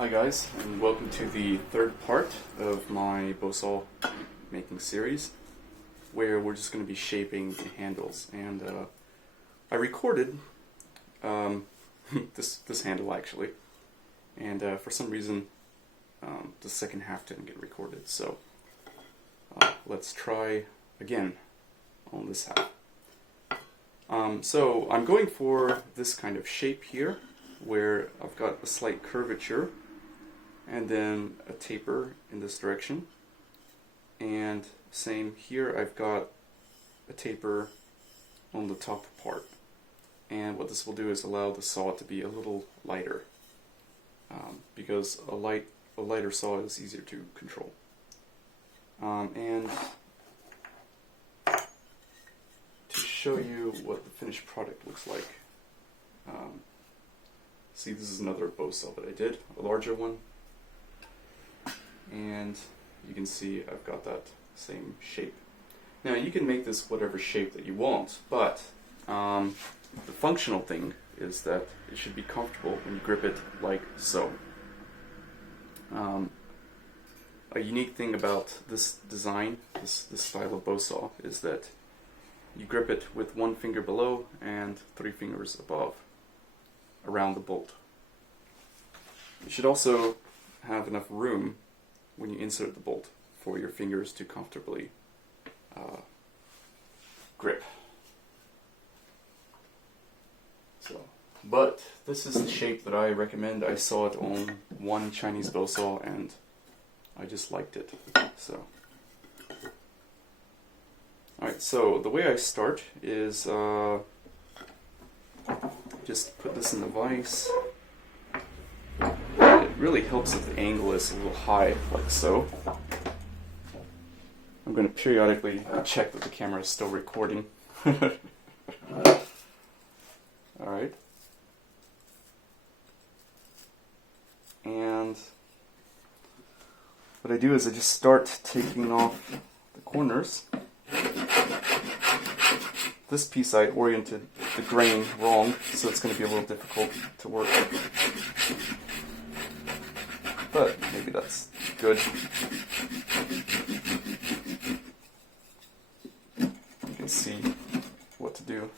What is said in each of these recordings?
Hi guys, and welcome to the third part of my bow saw making series, where we're just going to be shaping the handles. And I recorded this handle actually, and for some reason the second half didn't get recorded. So let's try again on this half. So I'm going for this kind of shape here, where I've got a slight curvature and then a taper in this direction, and same here, I've got a taper on the top part. And what this will do is allow the saw to be a little lighter, because a lighter saw is easier to control. And to show you what the finished product looks like, see, this is another bow saw that I did, a larger one. And you can see I've got that same shape. Now you can make this whatever shape that you want, but the functional thing is that it should be comfortable when you grip it like so. A unique thing about this design, this style of bow saw, is that you grip it with one finger below and 3 fingers above, around the bolt. You should also have enough room when you insert the bolt for your fingers to comfortably grip. But this is the shape that I recommend. I saw it on one Chinese bow saw and I just liked it. So, alright, so the way I start is just put this in the vise. It really helps if the angle is a little high, like so. I'm going to periodically check that the camera is still recording. Alright. And what I do is I just start taking off the corners. This piece I oriented the grain wrong, so it's going to be a little difficult to work. But maybe that's good. You can see what to do.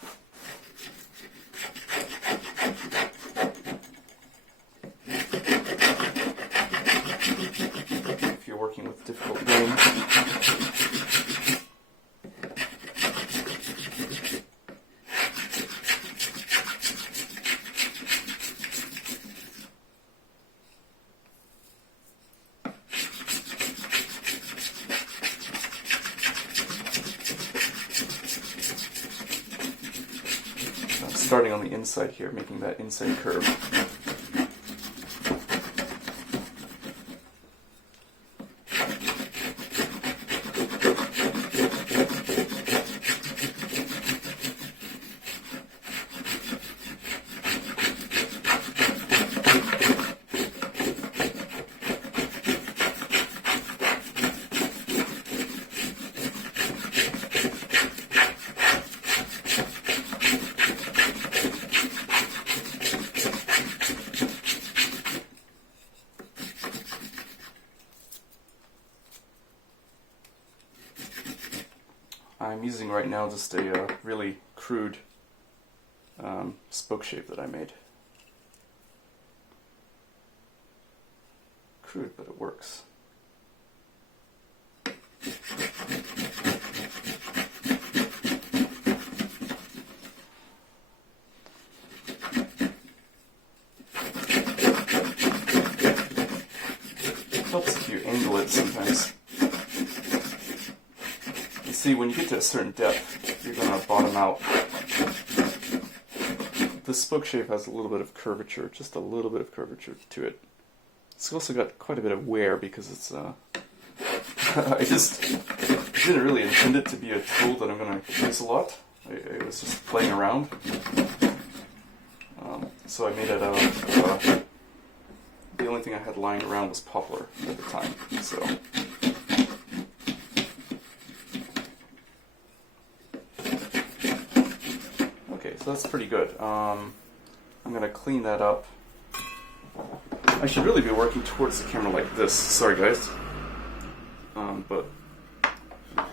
If you're working with difficult grain. Starting on the inside here, making that inside curve. I'm using right now just a really crude spoke shape that I made. Crude, but it works. It helps if you angle it sometimes. See, when you get to a certain depth, you're going to bottom out. The spoke shape has a little bit of curvature, just a little bit of curvature to it. It's also got quite a bit of wear because it's, I just didn't really intend it to be a tool that I'm going to use a lot. I was just playing around. So I made it out of, the only thing I had lying around was poplar at the time, so. So that's pretty good. I'm going to clean that up I should really be working towards the camera like this. Sorry, guys. But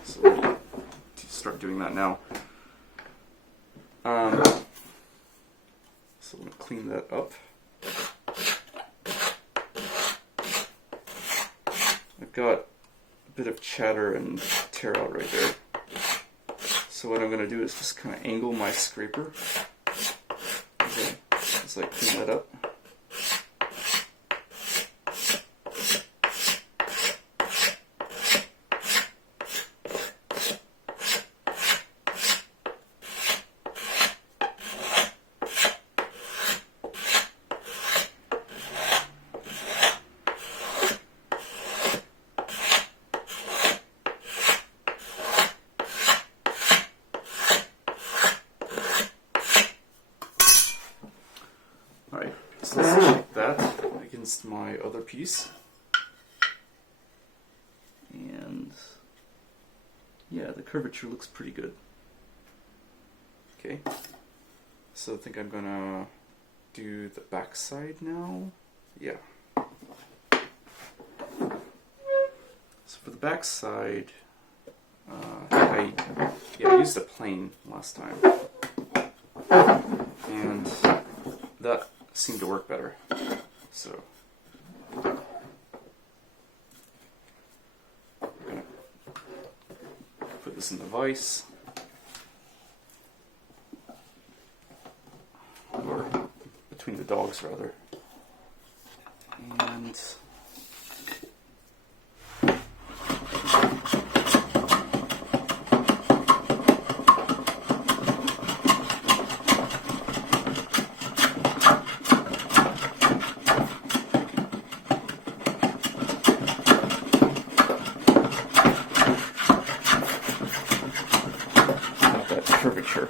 so let me start doing that now. So I'm gonna clean that up. I've got a bit of chatter and tear out right there. So what I'm gonna do is just kind of angle my scraper. Okay, just like clean that up. Alright, so let's check that against my other piece. And yeah, the curvature looks pretty good. Okay, so I think I'm gonna do the back side now. Yeah. So for the back side, I used a plane last time, and that seemed to work better. So I'm gonna put this in the vise, or between the dogs rather, and that curvature.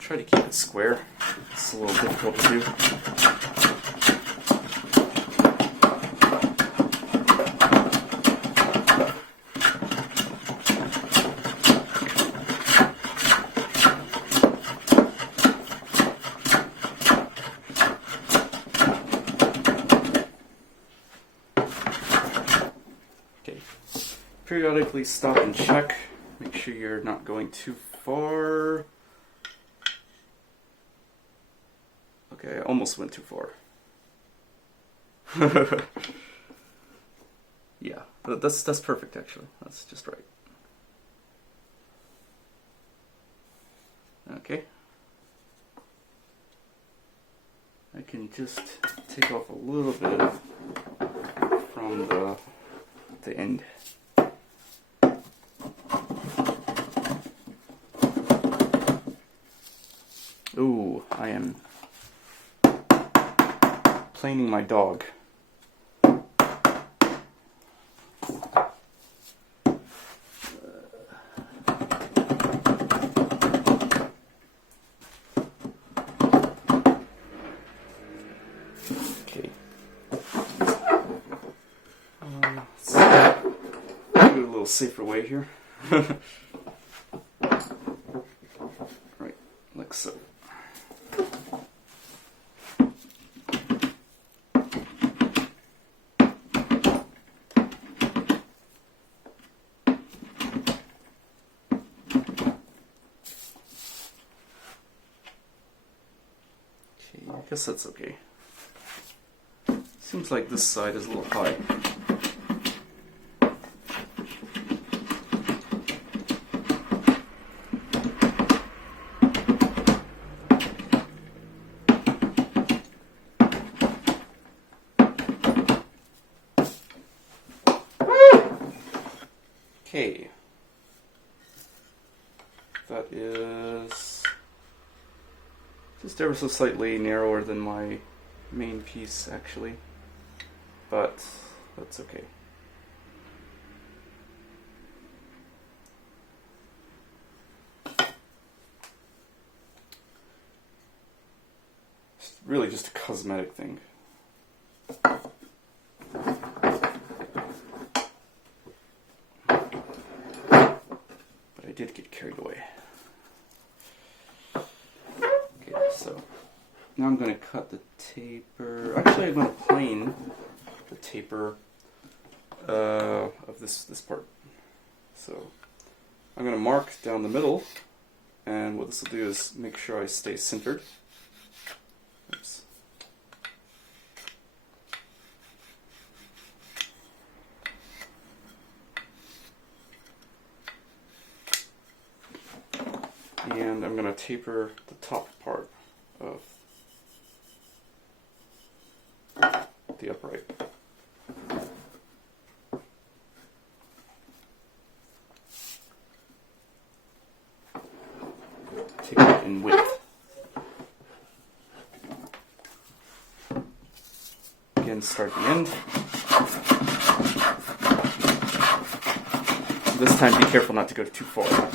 Try to keep it square. It's a little difficult to do. Okay. Periodically stop and check. Make sure you're not going too far. Okay, I almost went too far. Yeah, that's perfect actually. That's just right. Okay. I can just take off a little bit from the end. Ooh, I am planing my dog. Okay. Let's do it a little safer way here. Right, like so. I guess that's okay. Seems like this side is a little high. Okay. That is just ever so slightly narrower than my main piece, actually, but that's okay. It's really just a cosmetic thing. I did get carried away. Okay, so now I'm going to cut the taper. Actually, I'm going to plane the taper of this part. So I'm going to mark down the middle, and what this will do is make sure I stay centered. Oops. And I'm going to taper the top part of the upright. Taper it in width. Again, start the end. This time be careful not to go too far.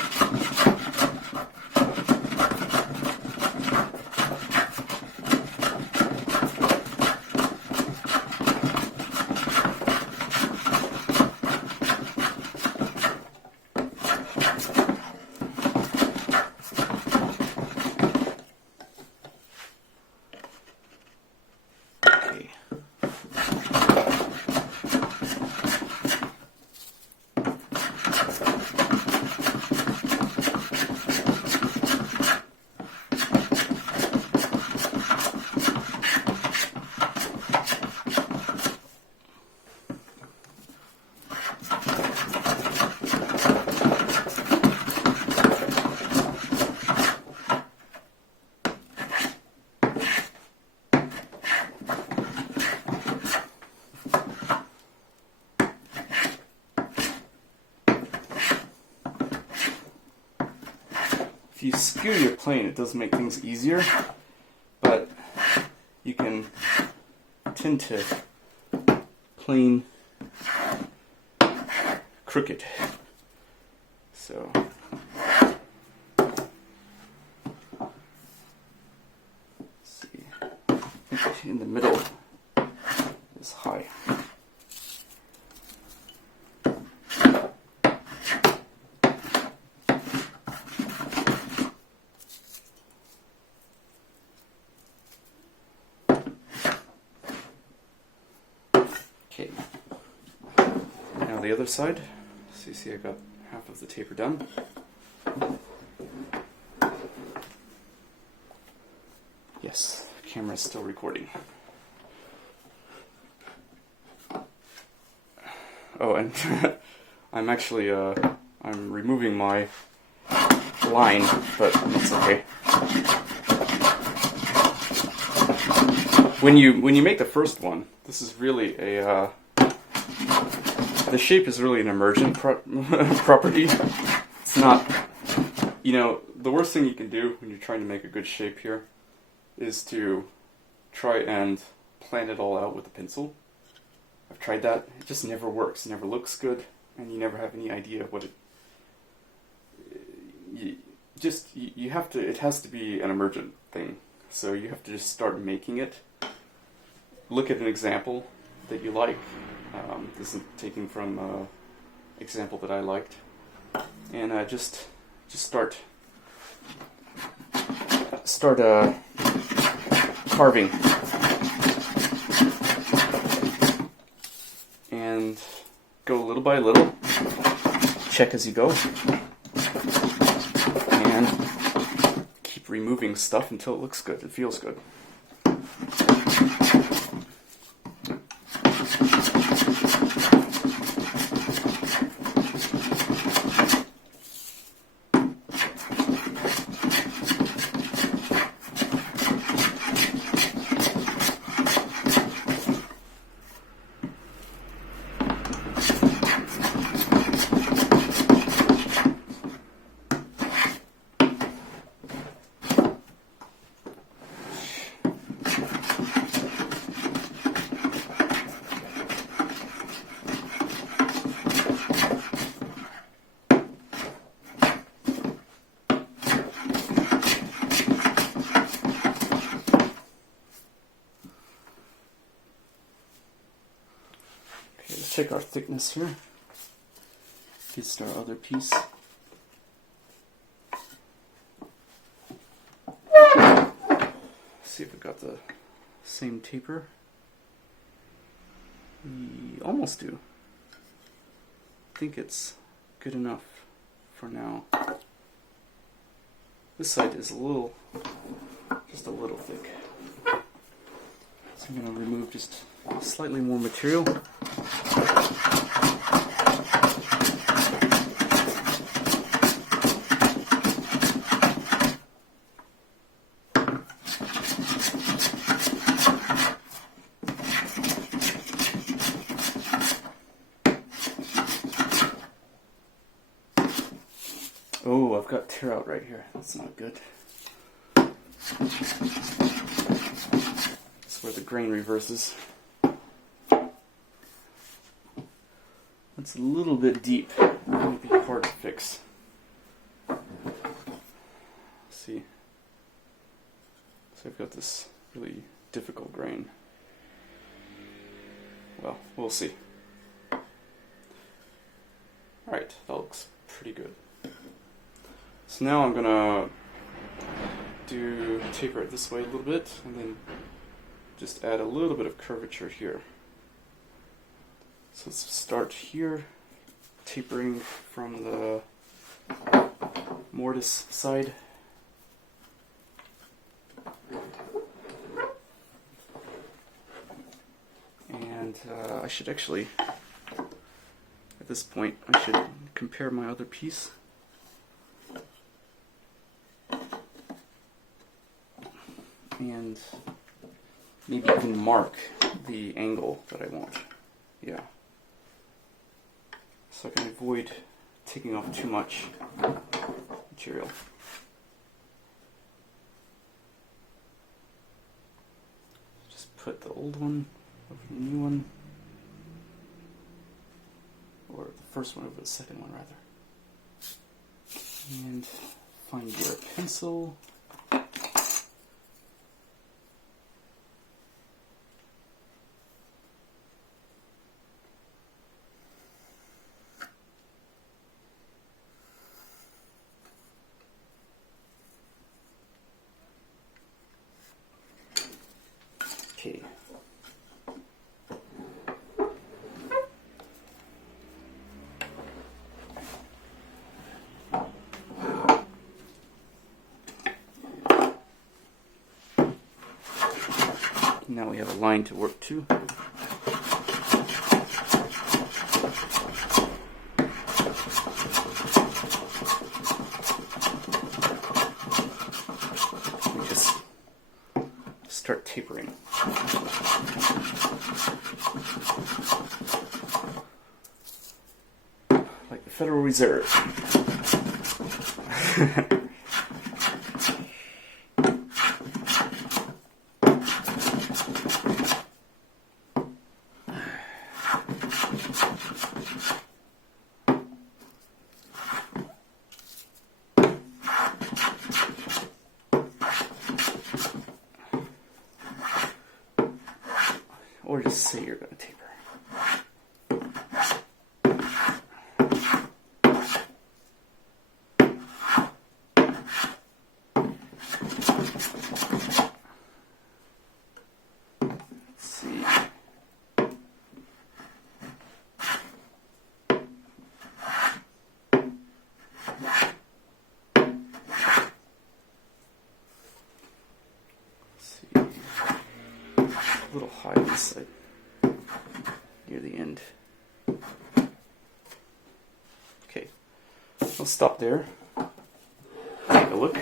If you skew your plane, it does make things easier, but you can tend to plane crooked. So let's see, I think in the middle is high. Okay, now the other side. So you see I got half of the taper done. Yes, the camera is still recording. Oh, and I'm actually I'm removing my line, but that's okay. When you make the first one, this is really a the shape is really an emergent property. It's not, you know, the worst thing you can do when you're trying to make a good shape here is to try and plan it all out with a pencil. I've tried that. It just never works. It never looks good, and you never have any idea what it. You have to. It has to be an emergent thing. So you have to just start making it. Look at an example that you like. This is taken from an example that I liked, and just start carving, and go little by little. Check as you go, and keep removing stuff until it looks good. It feels good. Check our thickness here. Against our other piece. got the same taper. We almost do. I think it's good enough for now. This side is just a little thick. So I'm going to remove just slightly more material. Oh, I've got tear out right here. That's not good. That's where the grain reverses. That's a little bit deep. It might be hard to fix. Let's see. So I've got this really difficult grain. Well, we'll see. Alright, that looks pretty good. So now I'm gonna taper it this way a little bit, and then just add a little bit of curvature here. So let's start here, tapering from the mortise side. And I should actually, at this point, I should compare my other piece. And maybe even mark the angle that I want. Yeah. So I can avoid taking off too much material. Just put the old one over the new one. Or the first one over the second one, rather. And find your pencil. Okay. Now we have a line to work to. We just start tapering. Like the Federal Reserve. Or just say you're going to taper. Let's see. A little high on this side, near the end. Okay, I'll stop there. Take a look.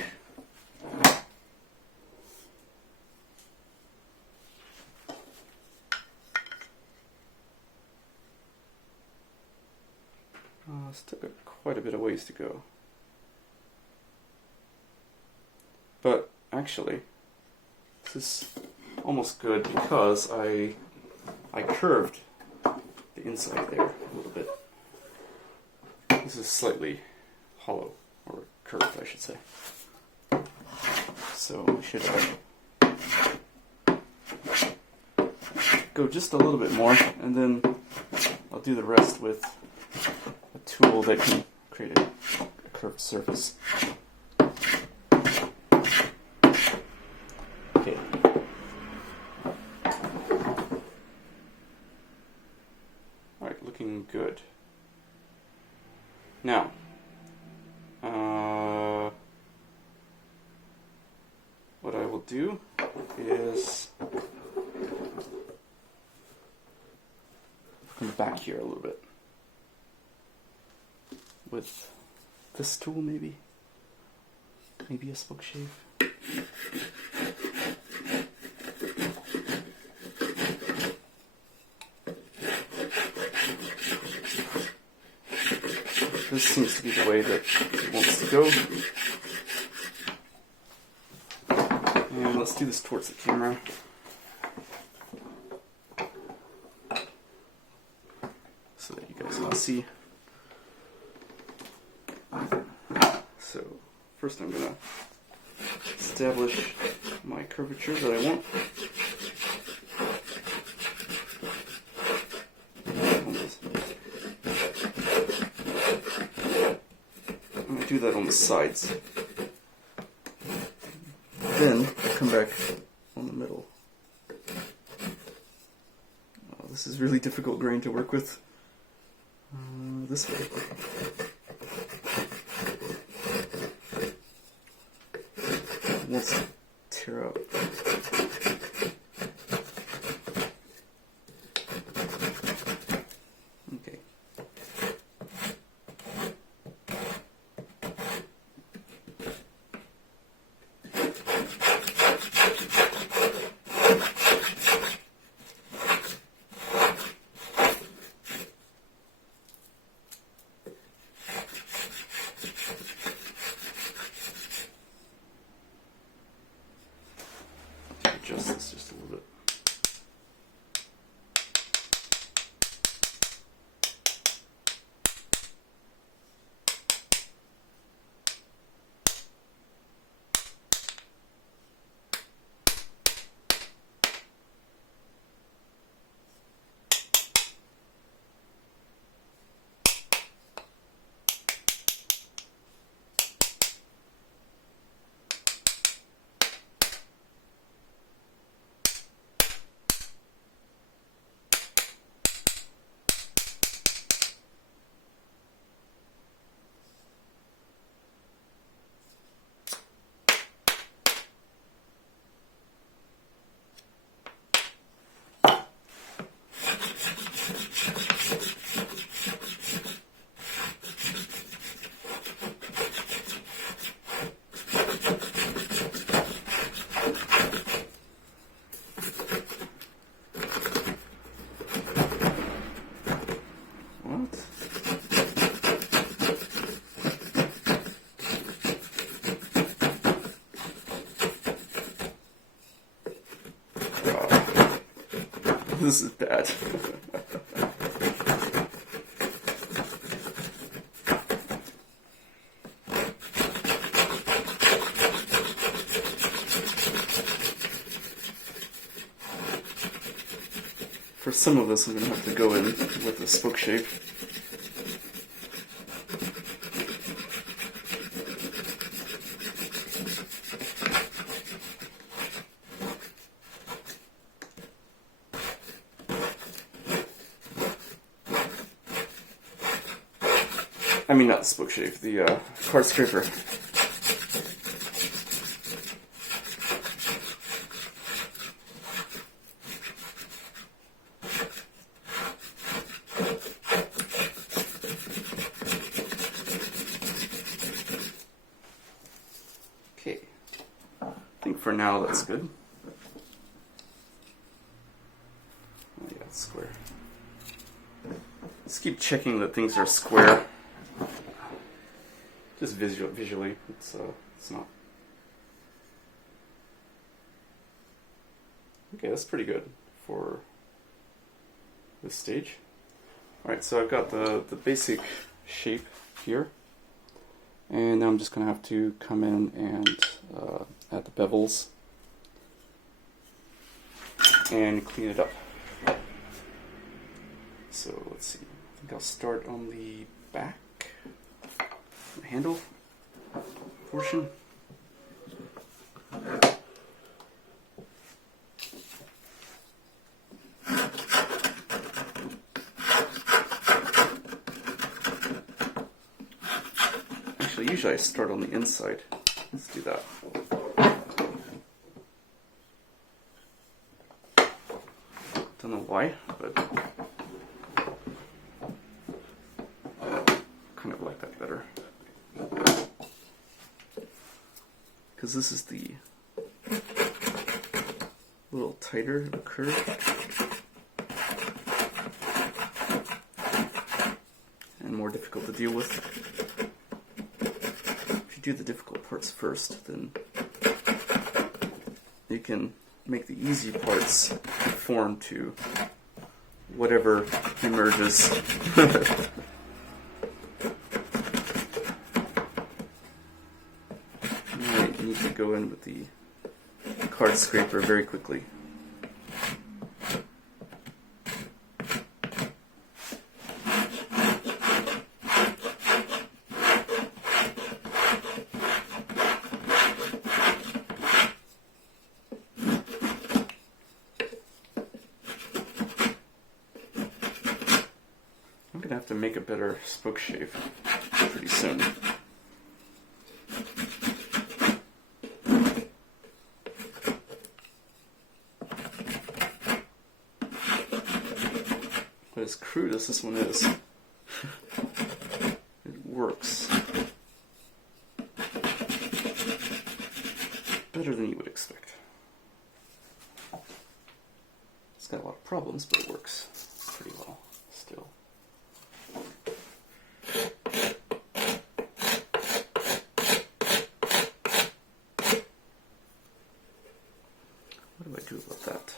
Still got quite a bit of ways to go. But actually, this is almost good because I curved the inside there a little bit. This is slightly hollow, or curved I should say. So we should go just a little bit more, and then I'll do the rest with a tool that can create a curved surface. Okay. looking good. Now, what I will do is come back here a little bit with this tool, maybe a spoke shave. This seems to be the way that it wants to go. And let's do this towards the camera. So that you guys can see. So first I'm going to establish my curvature that I want. I'm going to do that on the sides. Then come back on the middle. Oh, this is really difficult grain to work with. This way. It wants to tear up. Okay. Adjust this just a little bit. This is bad. For some of this, I'm going to have to go in with a spoke shave. I mean, not the spoke shave, the card scraper. Okay, I think for now that's good. Oh yeah, it's square. Let's keep checking that things are square. Just visually, it's not. Okay, that's pretty good for this stage. Alright, so I've got the basic shape here, and now I'm just going to have to come in and add the bevels and clean it up. So let's see, I think I'll start on the back. Handle portion. But usually I start on the inside. Let's do that. Don't know why, but kind of like that better. Because this is the little tighter the curve and more difficult to deal with. If you do the difficult parts first, then you can make the easy parts conform to whatever emerges. Alright, you need to go in with the card scraper very quickly. I'm gonna have to make a better spoke shave pretty soon. But as crude as this one is, it works better than you would expect. It's got a lot of problems, but it works pretty well still. What do I do about that?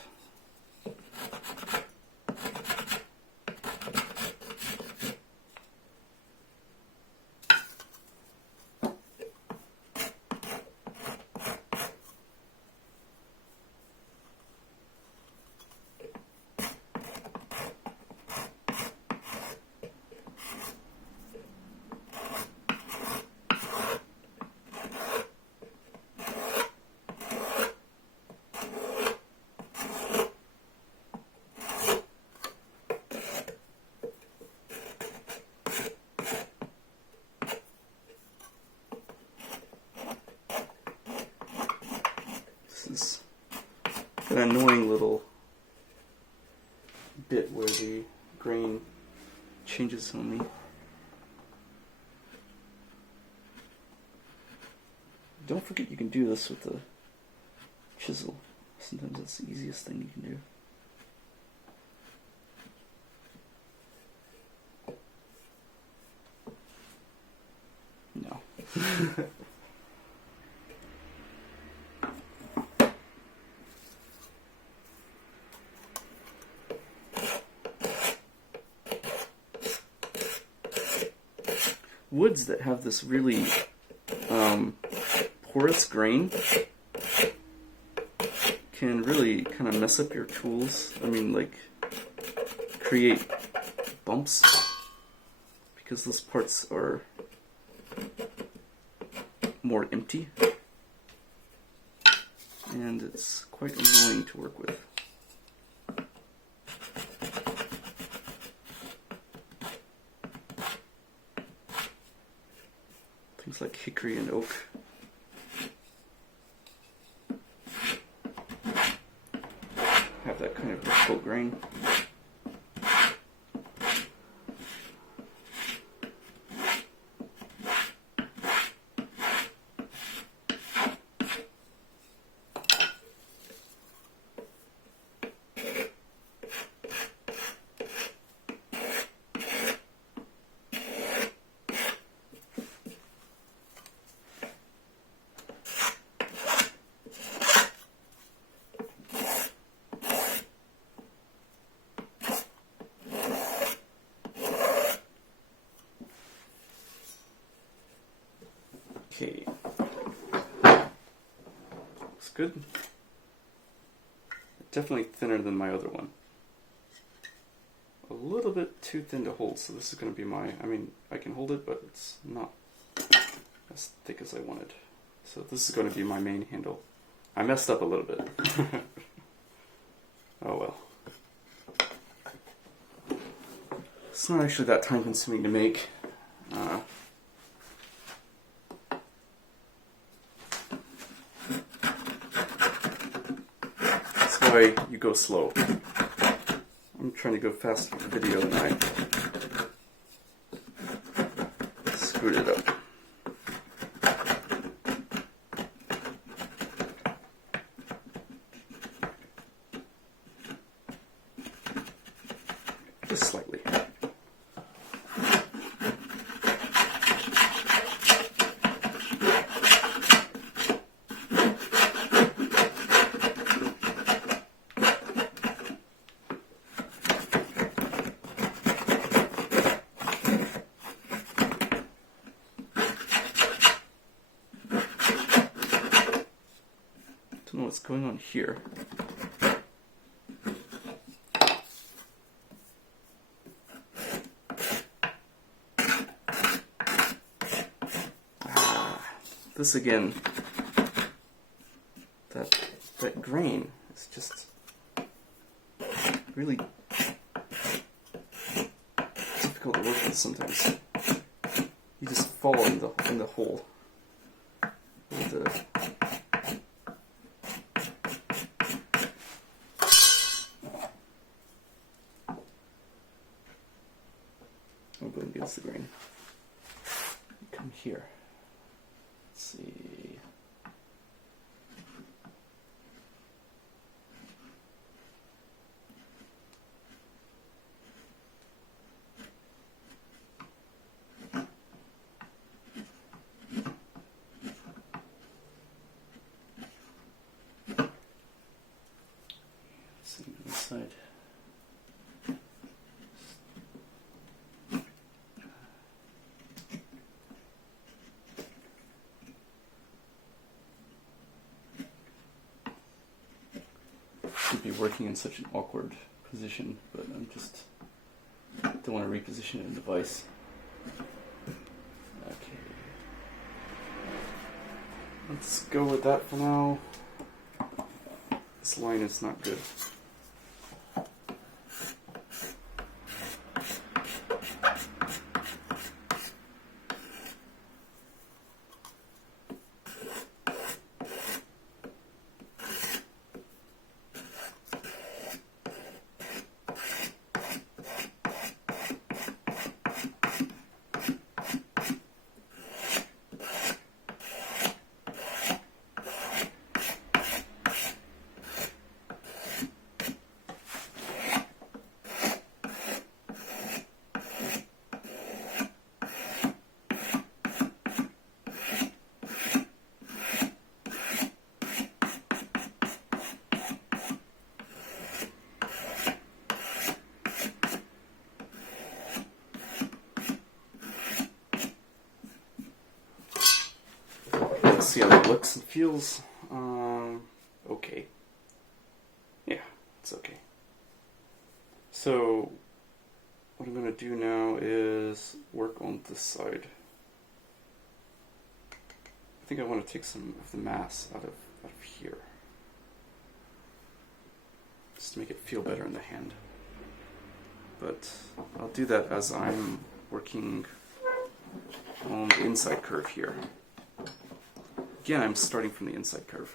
This is an annoying little bit where the grain changes on me. Don't forget you can do this with the chisel. Sometimes that's the easiest thing you can do. No. Woods that have this really porous grain can really kind of mess up your tools. I mean, like, create bumps because those parts are more empty, and it's quite annoying to work with. Things like hickory and oak. Have that kind of difficult grain. Okay, looks good. Definitely thinner than my other one. A little bit too thin to hold, so this is going to be my, I mean, I can hold it, but it's not as thick as I wanted. So this is going to be my main handle. I messed up a little bit. Oh well. It's not actually that time consuming to make. slow. I'm trying to go fast for the video and I screwed it up. Just slightly. Don't know what's going on here. This again, that grain is just really difficult to work with sometimes. You just fall in the hole with the I'll go against the grain. Come here. Let's see. Let's see this side. Should be working in such an awkward position, but I'm just don't want to reposition it in the vise. Okay, let's go with that for now. This line is not good. Let's see how that looks and feels. Okay. Yeah, it's okay. So, what I'm going to do now is work on this side. I think I want to take some of the mass out of here, just to make it feel better in the hand. But I'll do that as I'm working on the inside curve here. Again, I'm starting from the inside curve.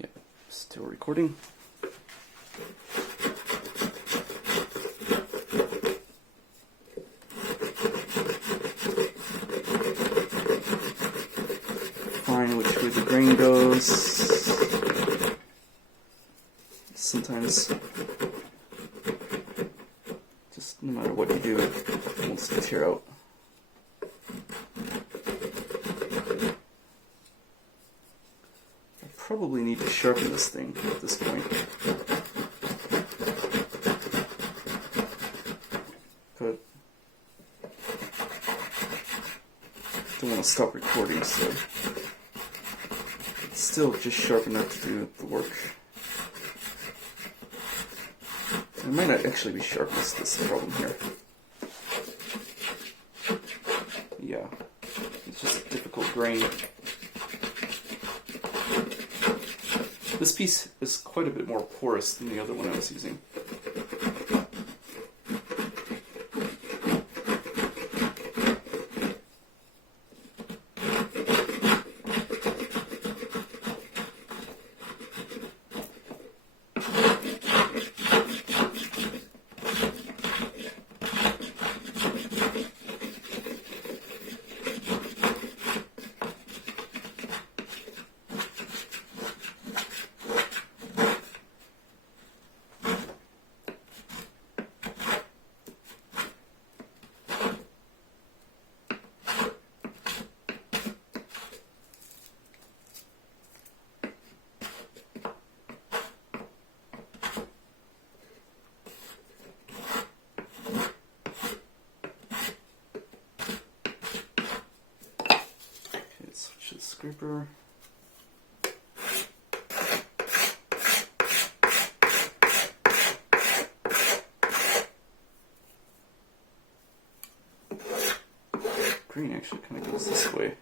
Yeah, still recording. Find which way the grain goes. Sometimes, just no matter what you do, it wants to tear out. Probably need to sharpen this thing at this point. But don't want to stop recording, so it's still just sharp enough to do the work. It might not actually be sharpness that's the problem here. Yeah, it's just a difficult grain. This piece is quite a bit more porous than the other one I was using. Switch to the scraper. Green actually kind of goes this way.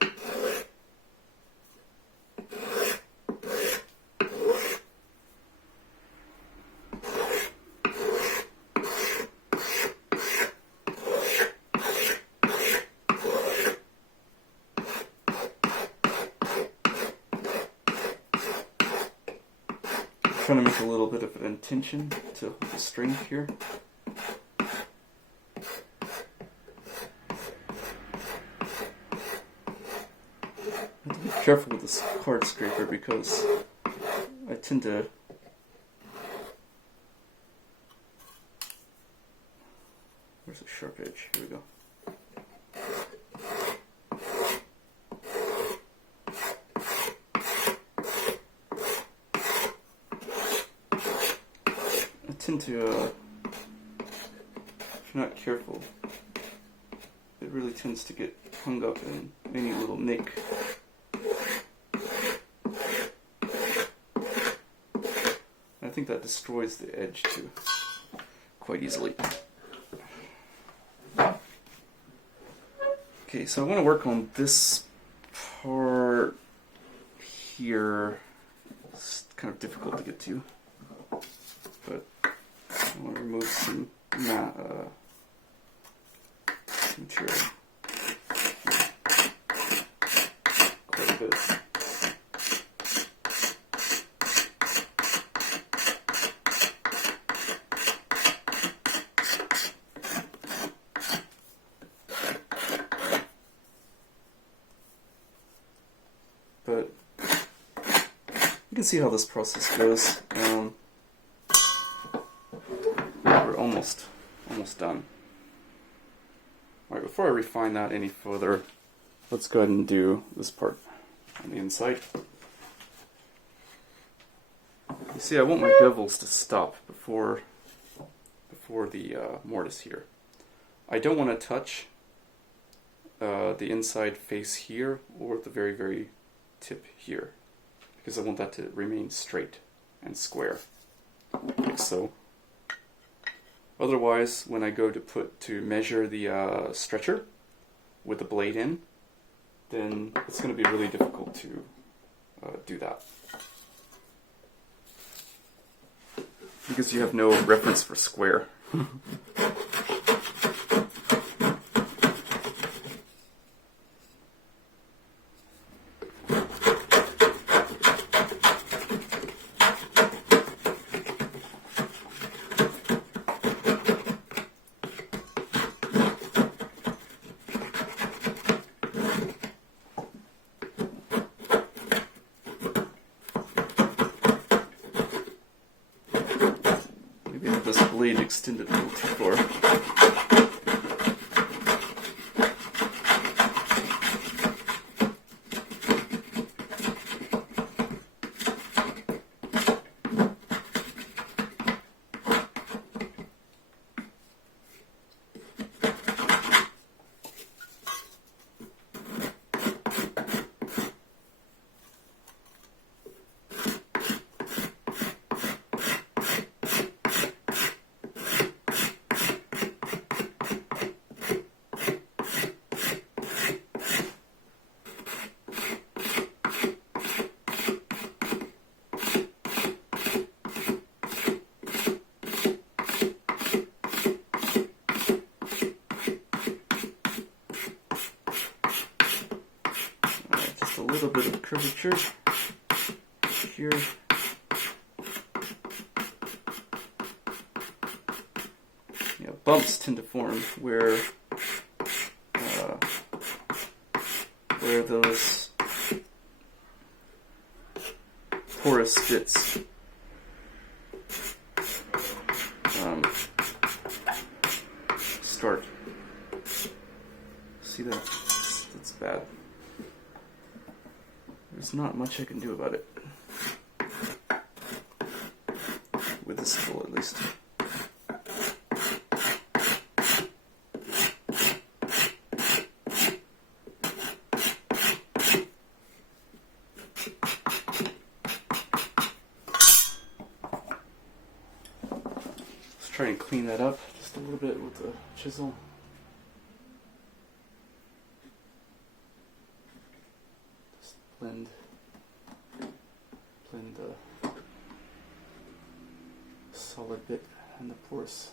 Trying to make a little bit of an intention to hold the string here. I have to be careful with this card scraper because I tend to where's the sharp edge? Here we go. Tend to, if you're not careful, it really tends to get hung up in any little nick. I think that destroys the edge too, quite easily. Okay, so I want to work on this part here. It's kind of difficult to get to, but I want to remove some material. Quite a bit. But you can see how this process goes. We're almost done. Alright, before I refine that any further, let's go ahead and do this part on the inside. You see, I want my bevels to stop before the mortise here. I don't want to touch the inside face here or the very, very tip here, because I want that to remain straight and square, like so. Otherwise, when I go to measure the stretcher with the blade in, then it's going to be really difficult to do that, because you have no reference for square. Blade extended a little too far. A little bit of curvature here. bumps tend to form where those porous bits start. See that? That's bad. There's not much I can do about it. With this tool, at least. Let's try and clean that up just a little bit with the chisel. Just blend the solid bit and the porous.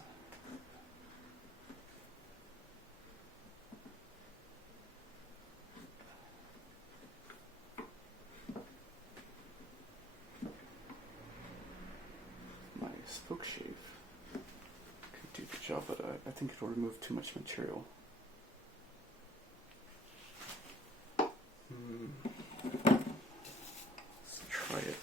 My spoke shave could do the job, but I think it'll remove too much material. Let's try it.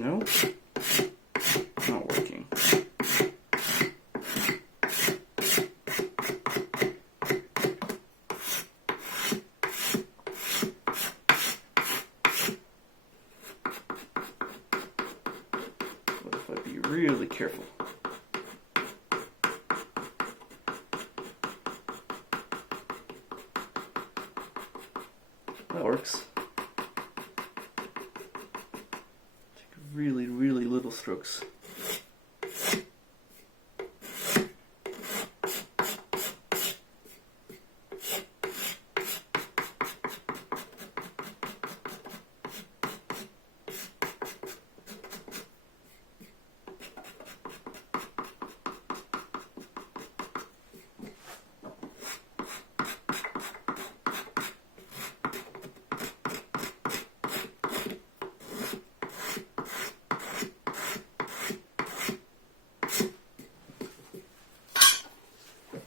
No, not working. What if I be really careful? That works. Really, really little strokes.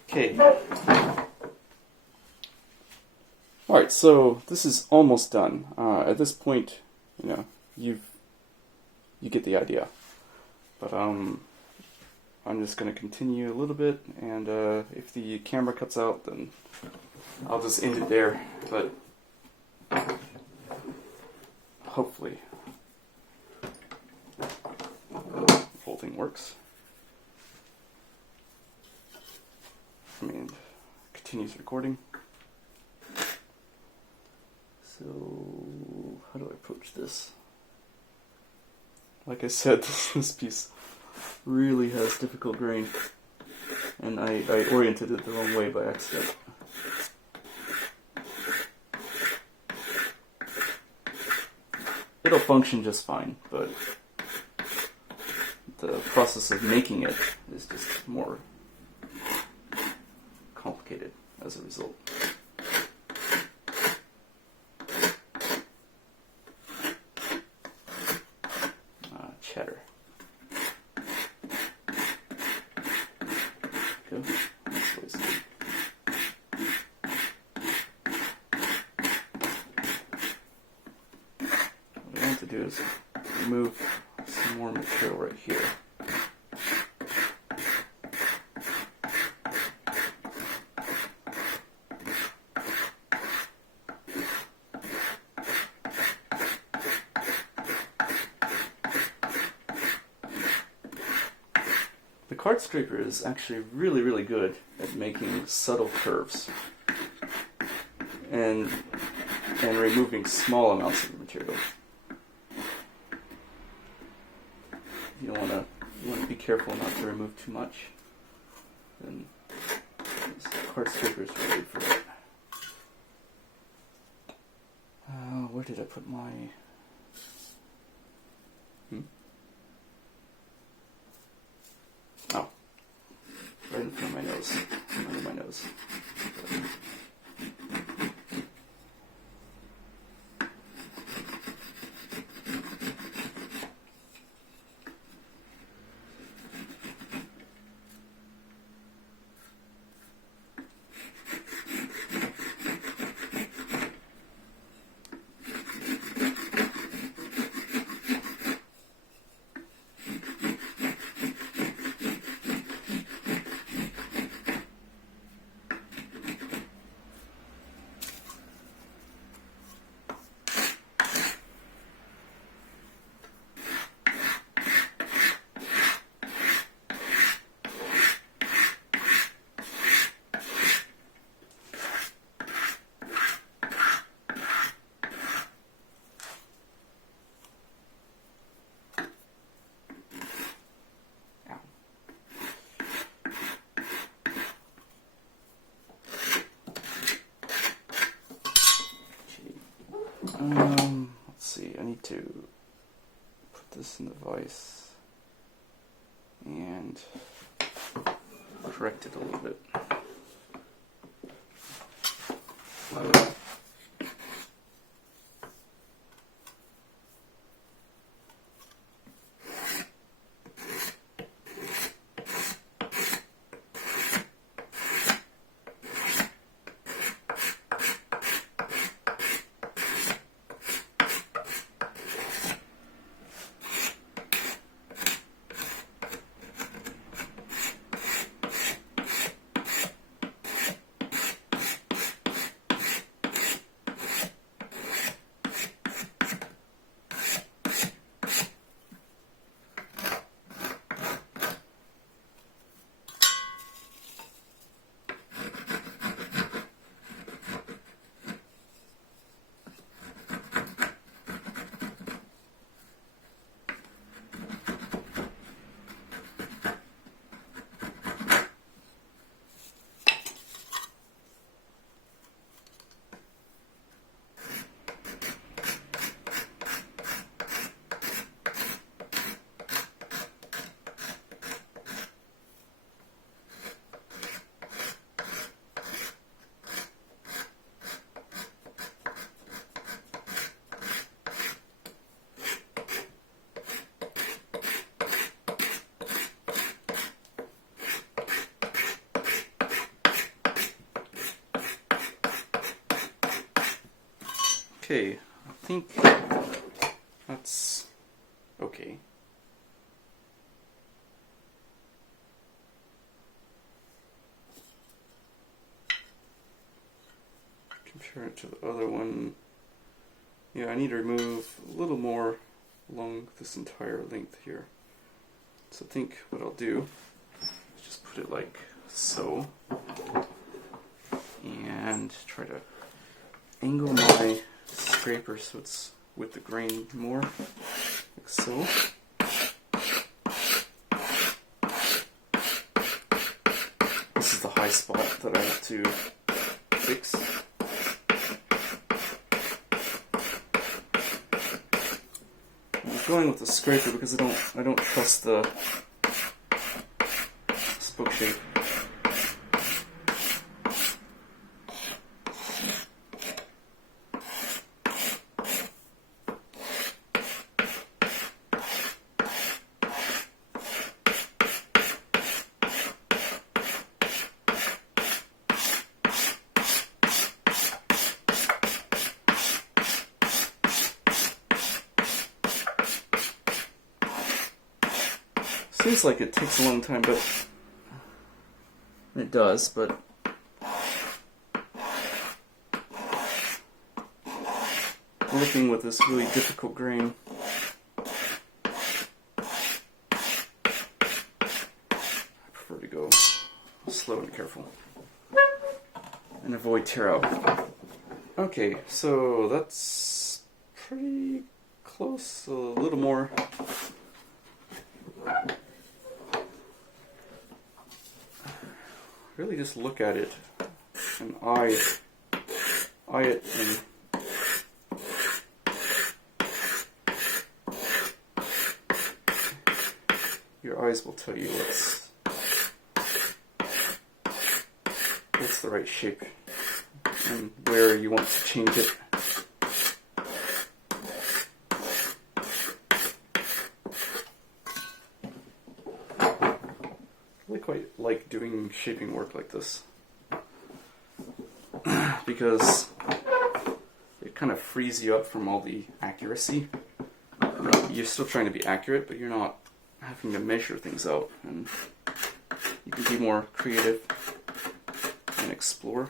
Okay. Alright, so this is almost done. At this point, you know, you get the idea. But I'm just going to continue a little bit, and if the camera cuts out, then I'll just end it there. But hopefully the whole thing works. I mean, continues recording. So, how do I approach this? Like I said, this piece really has difficult grain, and I oriented it the wrong way by accident. It'll function just fine, but the process of making it is just more complicated as a result. Cheddar. Go. This way's good. What I want to do is remove some more material right here. The card scraper is actually really, really good at making subtle curves and removing small amounts of the material. You want to be careful not to remove too much. And this card scraper is really good for that. Where did I put my? right in front of my nose, under my nose. Let's see, I need to put this in the vise and correct it a little bit. Okay, I think that's okay. Compare it to the other one. Yeah, I need to remove a little more along this entire length here. So I think what I'll do is just put it like so and try to angle my scraper so it's with the grain more, like so. This is the high spot that I have to fix. I'm going with the scraper because I don't trust the spoke shape. Seems like it takes a long time, but it does, but working with this really difficult grain, I prefer to go slow and careful and avoid tear out. Okay, so that's pretty close, a little more. Really just look at it and eye it, and your eyes will tell you what's the right shape and where you want to change it. I really quite like doing shaping work like this because it kind of frees you up from all the accuracy. You're still trying to be accurate, but you're not having to measure things out, and you can be more creative and explore.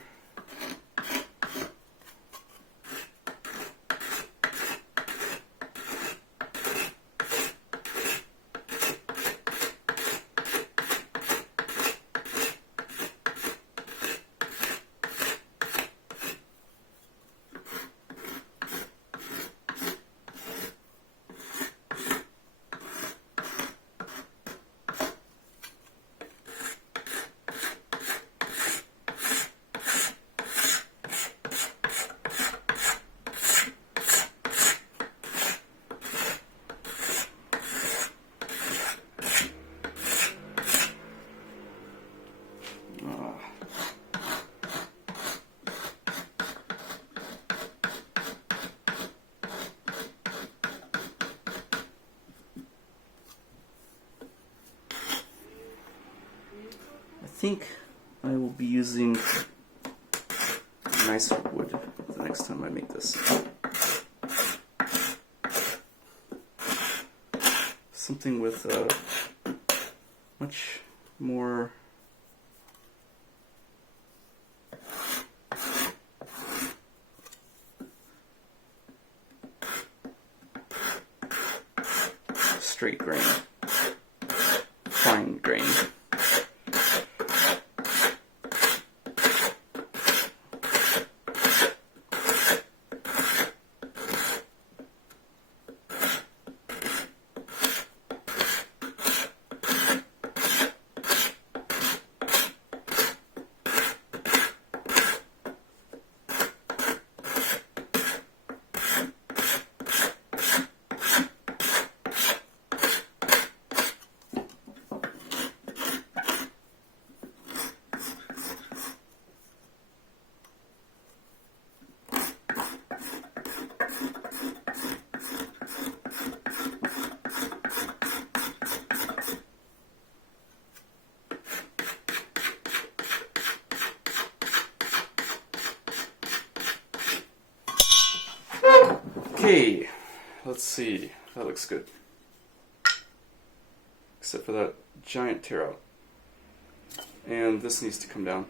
I think I will be using nicer wood the next time I make this. Something with much more straight grain, fine grain. Okay, let's see. That looks good. Except for that giant tear out. And this needs to come down.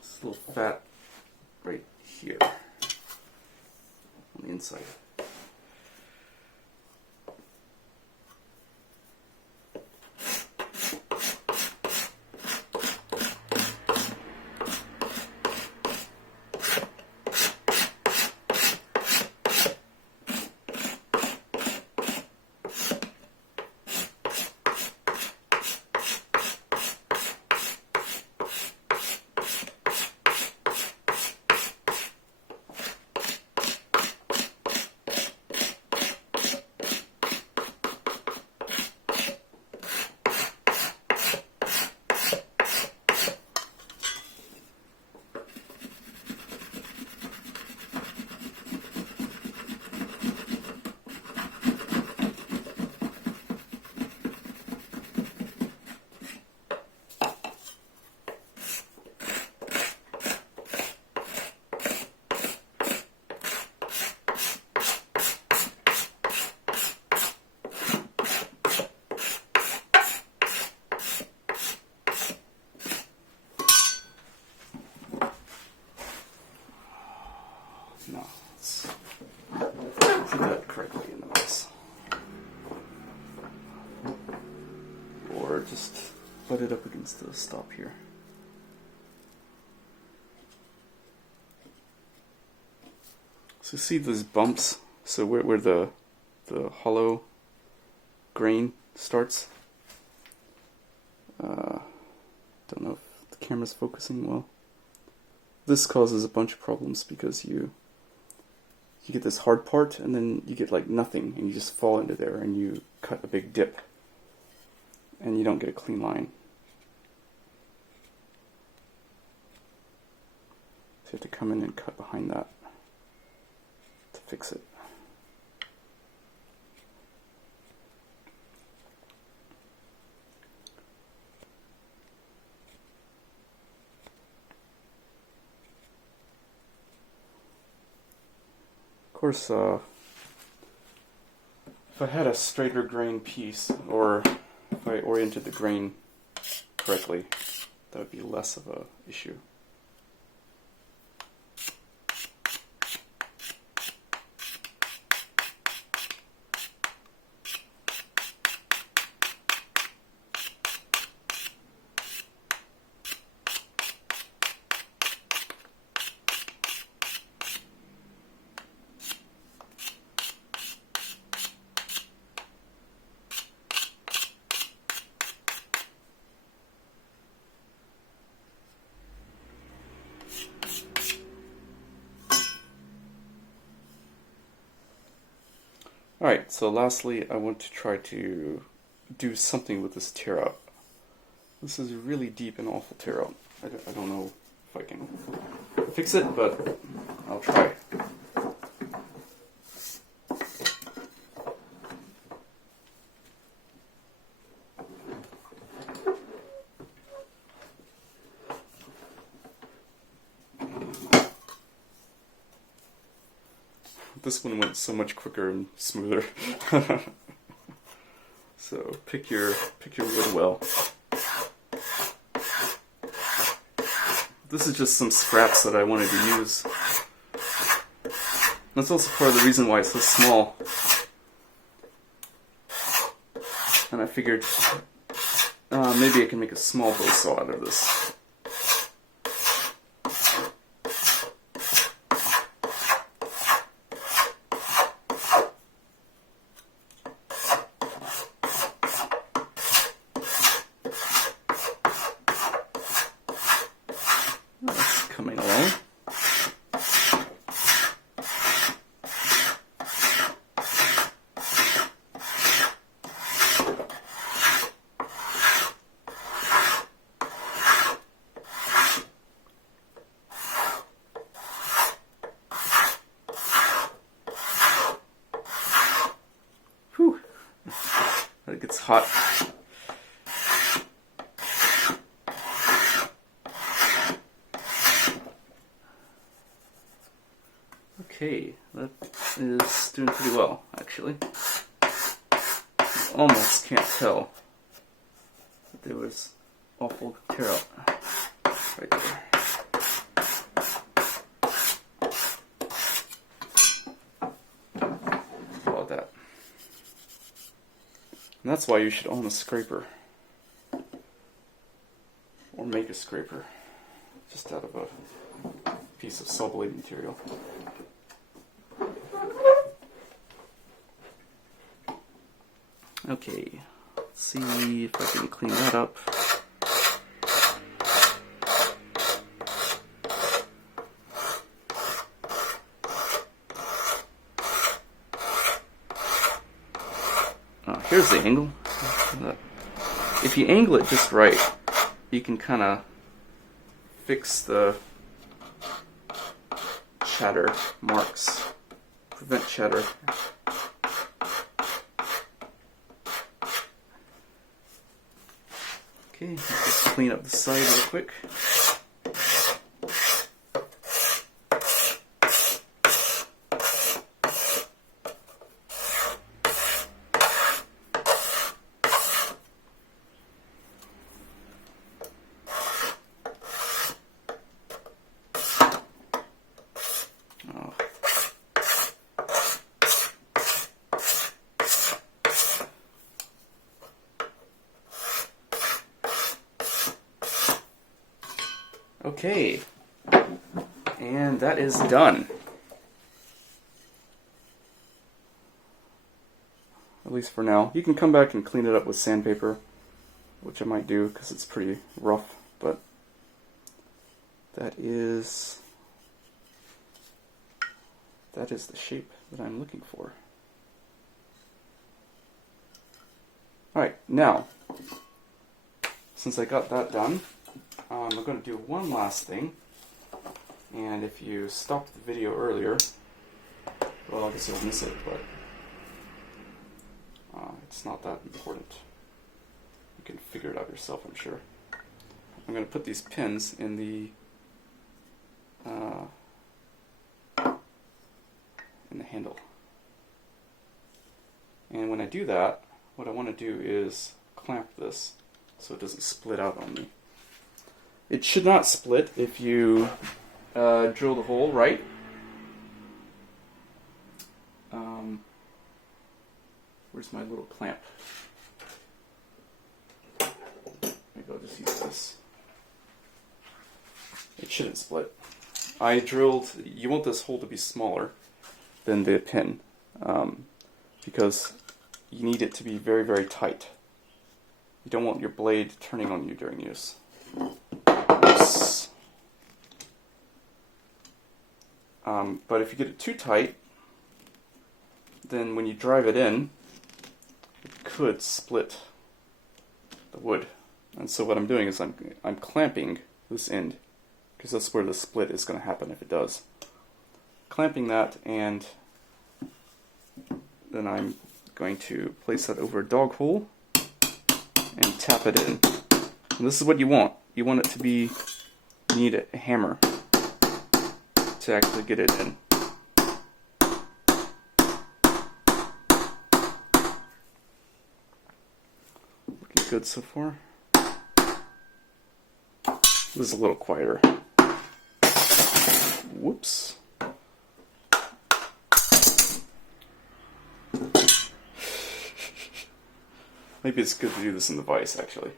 This little fat right here on the inside. No, let's put that correctly in the mix. Or just butt it up against the stop here. So see those bumps? So where the hollow grain starts? Don't know if the camera's focusing well. This causes a bunch of problems because you get this hard part and then you get like nothing and you just fall into there and you cut a big dip. and you don't get a clean line. So you have to come in and cut behind that to fix it. Of course, if I had a straighter grain piece, or if I oriented the grain correctly, that would be less of a issue. Alright, so lastly, I want to try to do something with this tear out. This is really deep and awful tear out. I don't know if I can fix it, but I'll try. This one went so much quicker and smoother. So pick your wood well. This is just some scraps that I wanted to use. That's also part of the reason why it's so small. And I figured maybe I can make a small bow saw out of this. Coming along. Whew. It gets hot. Okay, that is doing pretty well, actually. Almost can't tell that there was awful tear out right there. How about that? And that's why you should own a scraper. Or make a scraper. Just out of a piece of saw blade material. Okay, let's see if I can clean that up. Here's the angle. If you angle it just right, you can kind of fix the chatter marks, prevent chatter. Okay, let's just clean up the side real quick. Okay, and that is done. At least for now. You can come back and clean it up with sandpaper, which I might do because it's pretty rough, but that is the shape that I'm looking for. Alright, now since I got that done, I'm going to do one last thing. And if you stopped the video earlier, well, I guess you'll miss it, but it's not that important. You can figure it out yourself, I'm sure. I'm going to put these pins in the handle. And when I do that, what I want to do is clamp this so it doesn't split out on me. It should not split if you drill the hole right. Where's my little clamp? Maybe I'll just use this. It shouldn't split. I drilled, you want this hole to be smaller than the pin, because you need it to be very, very tight. You don't want your blade turning on you during use. Oops. But if you get it too tight, then when you drive it in, it could split the wood. And so what I'm doing is I'm clamping this end, because that's where the split is going to happen if it does. Clamping that, and then I'm going to place that over a dog hole and tap it in. And this is what you want. You want it to be, you need a hammer to actually get it in. Looking good so far. This is a little quieter. Whoops. Maybe it's good to do this in the vise, actually.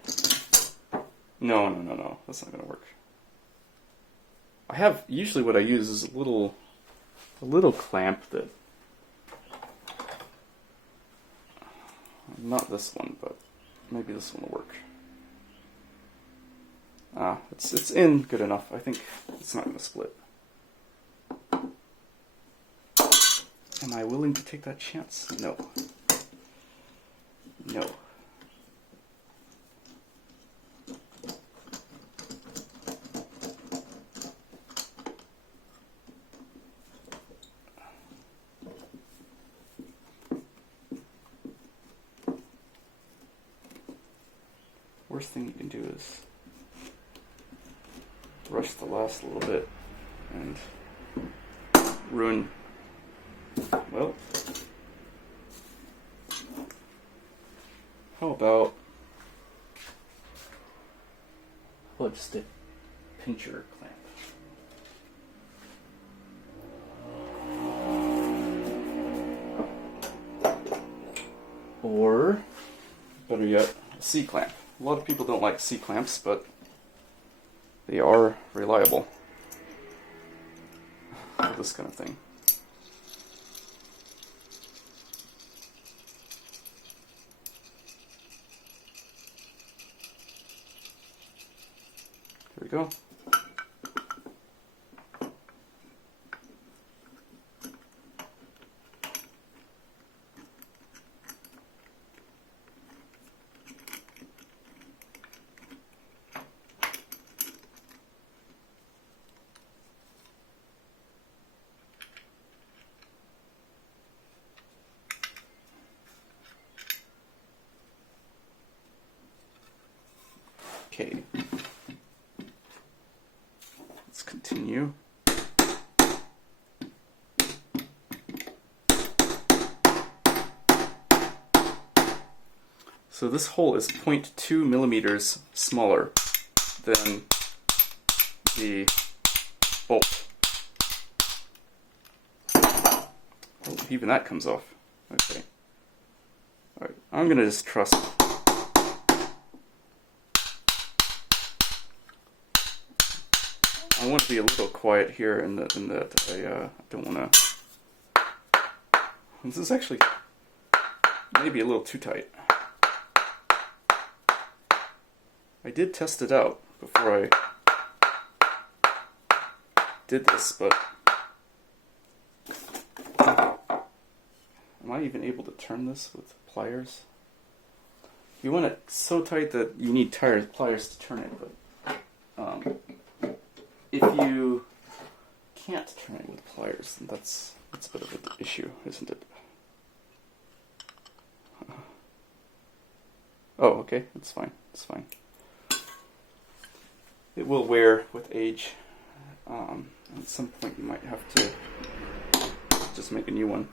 No, that's not going to work. I have, usually what I use is a little clamp that, not this one, but maybe this one will work. It's in good enough. I think it's not going to split. Am I willing to take that chance? No. No. Worst thing you can do is rush the last little bit and ruin, well, how about just a pincher clamp? Or, better yet, a C-clamp. A lot of people don't like C-clamps, but they are reliable for this kind of thing. Here we go. Okay, let's continue. So this hole is 0.2 millimeters smaller than the bolt. Oh, even that comes off. Okay. Alright, I'm gonna just trust. I want to be a little quiet here in that I don't want to. This is actually maybe a little too tight. I did test it out before I did this, but am I even able to turn this with pliers? you want it so tight that you need pliers to turn it, but if you can't turn it with pliers, then that's a bit of an issue, isn't it? Oh, okay, it's fine. It's fine. It will wear with age. At some point, you might have to just make a new one.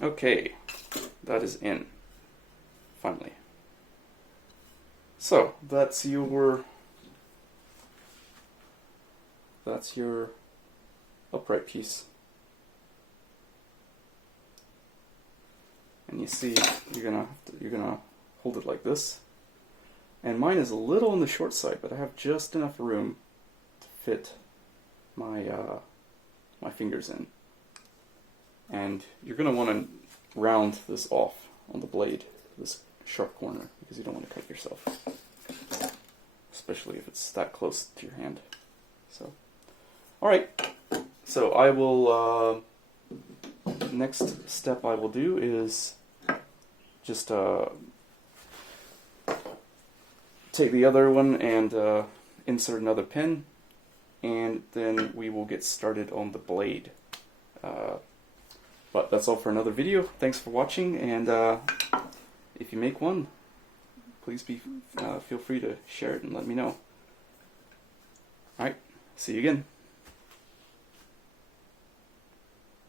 Okay, that is in, finally. So, that's your upright piece. And you see, you're gonna hold it like this. And mine is a little on the short side, but I have just enough room to fit my my fingers in. And you're going to want to round this off on the blade, this sharp corner, because you don't want to cut yourself, especially if it's that close to your hand. So, all right. So I will. Next step I will do is just take the other one and insert another pin, and then we will get started on the blade. But that's all for another video. Thanks for watching, and if you make one, please feel free to share it and let me know. Alright, see you again.